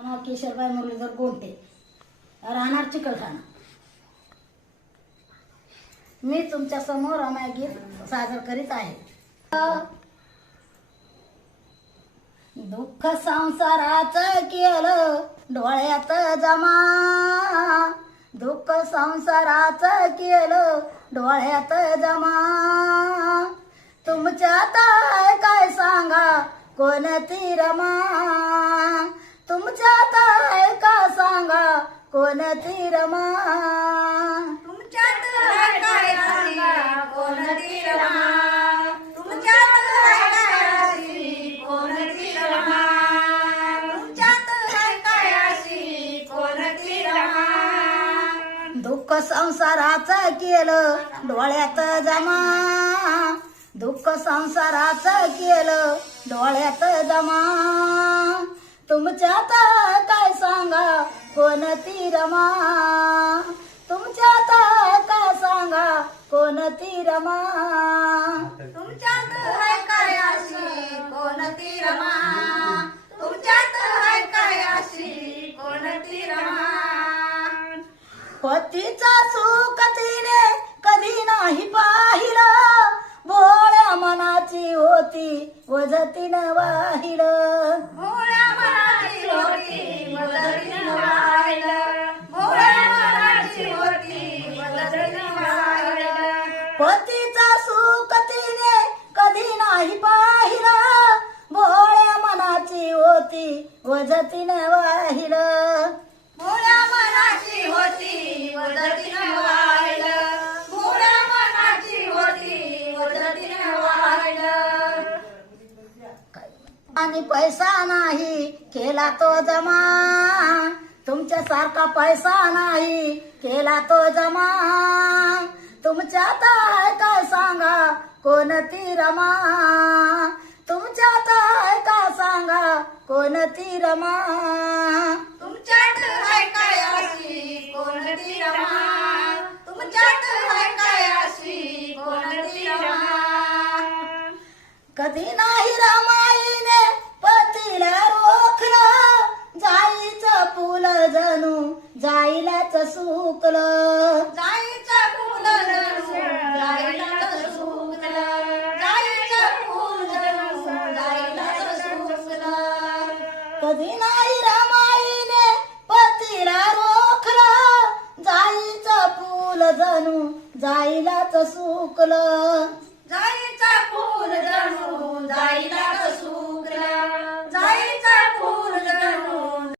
नाव केशरबाई मुरलीधर गोंटे, राहणार चिकलठाणा. मी तुमच्या समोर रमाय गीत सादर करीत आहे. दुःख संसाराचं केलं डोळ्यात जमा, दुःख संसाराचं केलं डोळ्यात जमा. तुमच्यात काय सांगा कोणती रमा, तुमच्यात का सांगा कोणती रमा, तुमच्यात काय सांगा कोणती रमा, तुमच्यात काय कोणती रमा, तुमच्यात काय अशी कोणती रमा. दुःख संसाराचं केलं डोळ्यात जमा, दुःख संसाराचं केलं डोळ्यात जमा. तुमच्यात काय सांगा कोणती रमा, तुमच्यात काय सांगा कोणती रमा, तुमच्यात काय अशी कोणती रमा, तुमच्यात काय अशी कोणती रमा. पतीचा सुख तिने कधी नाही पाहिलं, भोळ्या मनाची होती वजतीनं वाहिलं, भोळ्या मनाची होती वजतीनं वाहिलं, भोळ्या मनाची होती वजतीनं वाहिलं. पतीचा सुख तिने कधी नाही पाहिलं, भोळ्या मनाची होती वजतीनं वाहिलं, भोळ्या मनाची होती वजतीनं वाहिलं, भोळ्या मनाची होती वजतीनं वाहिलं. आणि पैसा नाही केला तो जमा, तुमच्यासारखा पैसा नाही केला तो जमा. तुमच्यात काय सांगा कोणती रमा, तुमच्यात काय सांगा कोणती रमा, तुमच्यात काय अशी कोणती रमा, तुमच्यात काय अशी कोणती रमा. कधी नाही रमाईने पतीला रोखलं, जाईचं फुल जणू जाईलाच सुकलं, जाईचं फुल जणू जाईलाच सुकलं, जाईचं फुल जणू जाईलाच सुकलं. कधी नाही रमाईने पतीला रोखलं, जाईचं फुल जणू जाईलाच सुकलं,